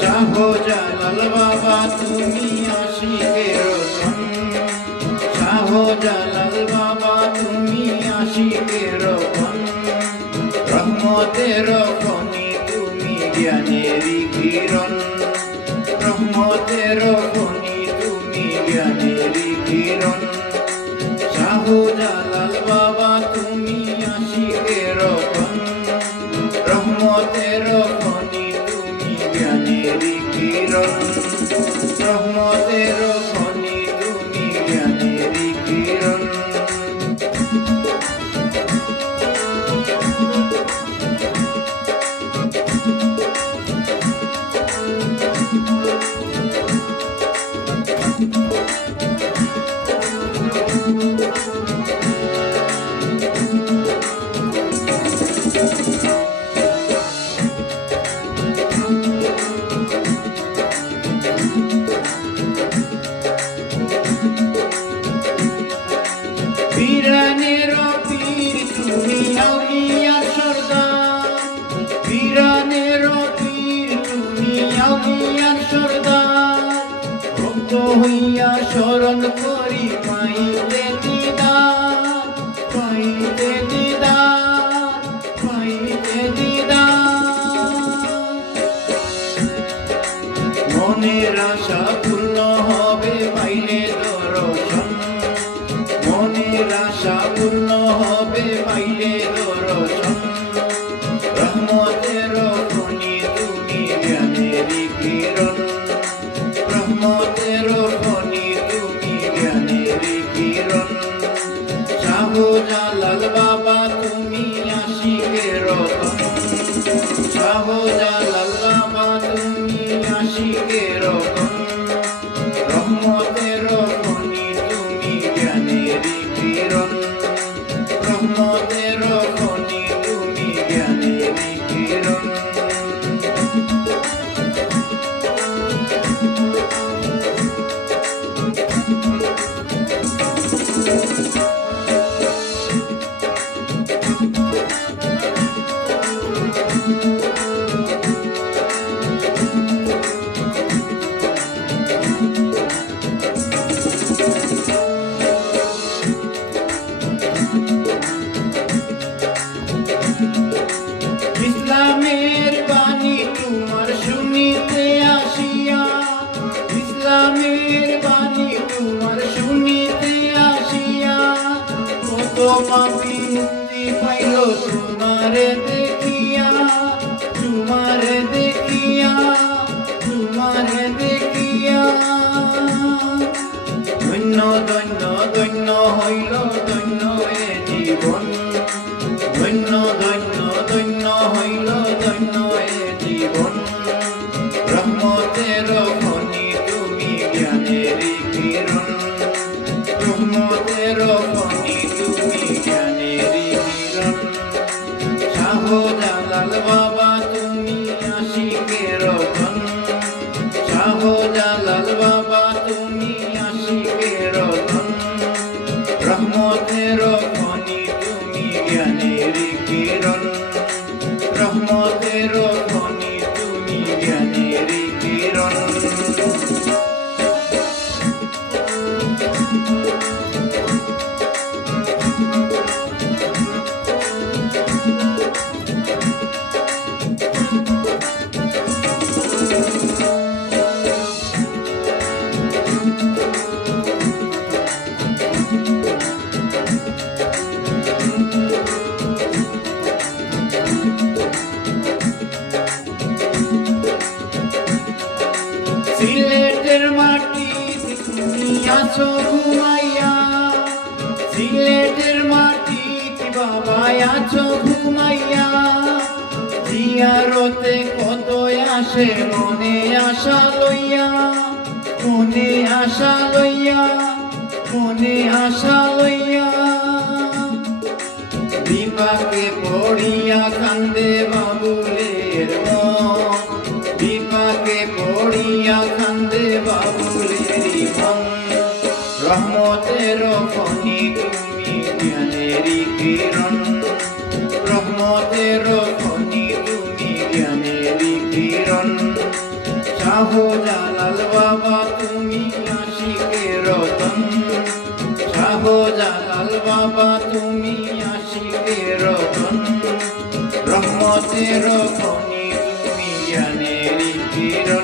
শাহজালাল বাবা তুমি আশিকের ধন, শাহজালাল বাবা তুমি আশিকের ধন, রহমতের খনি তুমি জ্ঞানেরই কিরণ, রহমতের খনি তুমি জ্ঞানেরই কিরণ। শাহজালাল বাবা তুমি আশিকের ধন, রহমতের খনি তুমি জ্ঞানেরই কিরণ, রহমতের খনি তুমি জ্ঞানেরই কিরণ। পীরানের পীর তুমি আউলিয়ার সর্দার, পীরানের পীর তুমি আউলিয়ার সর্দার, ভক্ত হইয়া শরণ করি পাইতে দিদার, পাইতে দিদার, পাইতে দিদার। মনের আশা পূর্ণ হবে পাইলে দর্শন, মনের আশা পূর্ণ হবে পাইলে দর্শন, রহমতের খনি তুমি জ্ঞানেরই কিরণ, রহমতের খনি তুমি জ্ঞানেরই কিরণ। শাহজালাল বাবা তুমি আশিকের ধন, শাহজালাল বাবা তুমি আশিকের ধন, রহমতের খনি তুমি জ্ঞানেরই কিরণ, রহমতের খনি তুমি জ্ঞানেরই কিরণ। ইসলামের বাণী তোমার শুনিতে আসিয়া, ইসলামের বাণী তোমার শুনিতে আসিয়া, কত পাপী মুক্তি পাইল তোমারে দেখিয়া, তোমারে দেখিয়া, তোমারে দেখিয়া। ধন্য ধন্য ধন্য হইল ধন্য এ জীবন, ধন্য ধন্য ধন্য হইল ধন্য এ জীবন, রহমতের খনি তুমি জ্ঞানেরই কিরণ, রহমতের খনি তুমি জ্ঞানেরই কিরণ। শাহজালাল বাবা তুমি আশিকের ধন, শাহজালাল বাবা তুমি আশিকের ধন, রহমতের খনি তুমি জ্ঞানেরই কিরণ, রহমতের খনি তুমি জ্ঞানেরই কিরণ। সিলেটের মাটি তুমি আছো ঘুমাইয়া, সিলেটের মাটি বাবা আছো ঘুমাইয়া, জিয়ারতে কত আসে মনে আশা লইয়া, মনে আশা লইয়া, মনে আশা লইয়া। বিপাকে পড়িয়া কান্দে বাবুলের মন, বিপাকে পড়িয়া কান্দে বাবুলের মন। রহমতের খনি তুমি জ্ঞানেরই কিরণ, রহমতের খনি তুমি জ্ঞানেরই কিরণ। শাহজালাল বাবা তুমি আশিকের রতন, শাহজালাল বাবা তুমি আশিকের রতন। রহমতের খনি তুমি জ্ঞানেরই কিরণ।